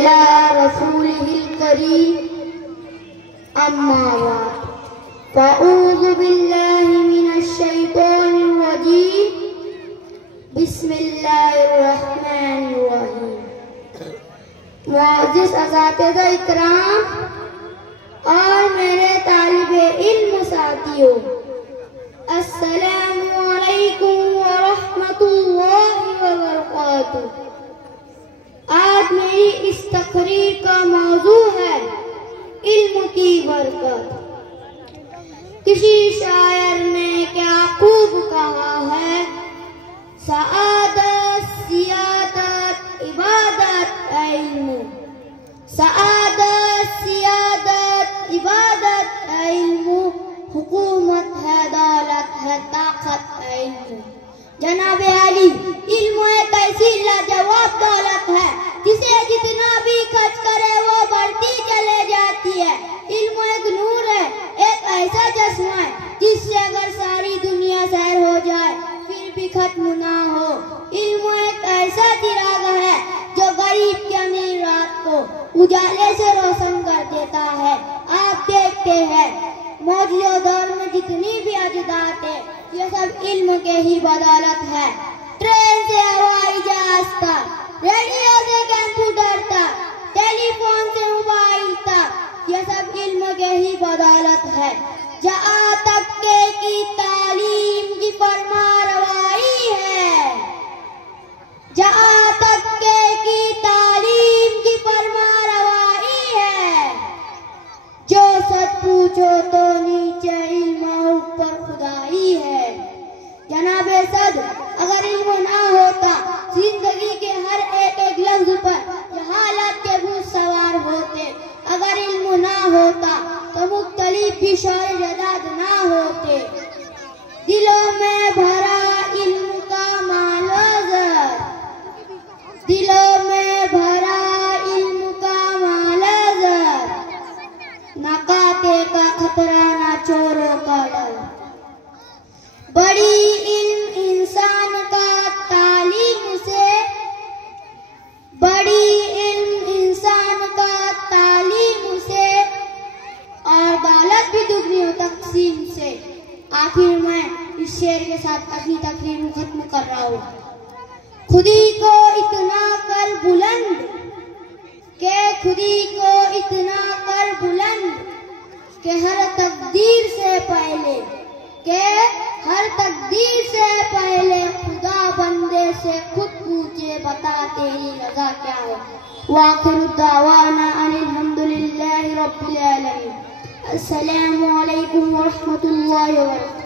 إلى رسوله الكريم أما بعد فأعوذ بالله من الشيطان الرجيم بسم الله الرحمن الرحيم. معزز اساتذہ اکرام اور میرے طالب علم ساتھیوں، السلام علیکم ورحمۃ اللہ وبرکاتہ. آج میری اس تقریر کا موضوع ہے علم کی برکت. کسی شاعر نے کیا خوب کہا ہے، سعادت سیادت عبادت علم، سعادت سیادت عبادت علم، حکومت ہے دولت ہے طاقت علم. جناب علی، علم ایک ایسی لاجواب دولت ہے جسے جتنا بھی خرچ کرے وہ بڑھتی چلے جاتی ہے. علم ایک نور ہے، ایک ایسا چشمہ ہے جس سے اگر ساری دنیا سیر ہو جائے پھر بھی ختم نہ ہو. علم ایک ایسا چراغ ہے جو غریب کی امیر رات کو اجالے سے روشن کر دیتا ہے. آپ دیکھتے ہیں موجودہ دور میں جتنی بھی اجداد ہے یہ سب علم کے ہی بدولت ہے. ٹرین سے ہوائی جہاز تک، ریڈیو سے کمپیوٹر تک، ٹیلی فون سے موبائل تک، یہ سب علم کے ہی بدولت ہے. جہاں تک کی تعلیم کی فرما روائی ہے، جہاں تک کی تعلیم کی فرما روائی ہے، جو سچ پوچھو تو نیچے علم اوپر خدائی ہے. جناب صدر، اگر علم نہ ہوتا زندگی کے ہر ایک لفظ پر یہ حالات کے بھوت سوار ہوتے. اگر علم نہ ہوتا تو مختلف بھی شعر جداد نہ ہوتے. دلوں میں بھرا علم کا مالوزر، دلوں میں بھرا علم کا مالوزر، نہ کاتے کا خطرہ نہ چوروں کا ڈر. بڑی علم انسان کا تعلیم سے، بڑی علم انسان کا تعلیم سے، اور دولت بھی دگنی ہو تقسیم سے. آخر میں اس شعر کے ساتھ اپنی تقریر ختم کر رہا ہوں. خودی کو اتنا کر بلند کہ خودی کو اتنا کر بلند کہ ہر تقدیر سے پہلے، کہ ہر تقدیر سے پہلے خدا بندے سے خود پوچھے بتا تیری رضا کیا ہے. وآخر الدعوانا ان الحمدللہ رب العالمین. السلام علیکم ورحمۃ اللہ وبرکاتہ.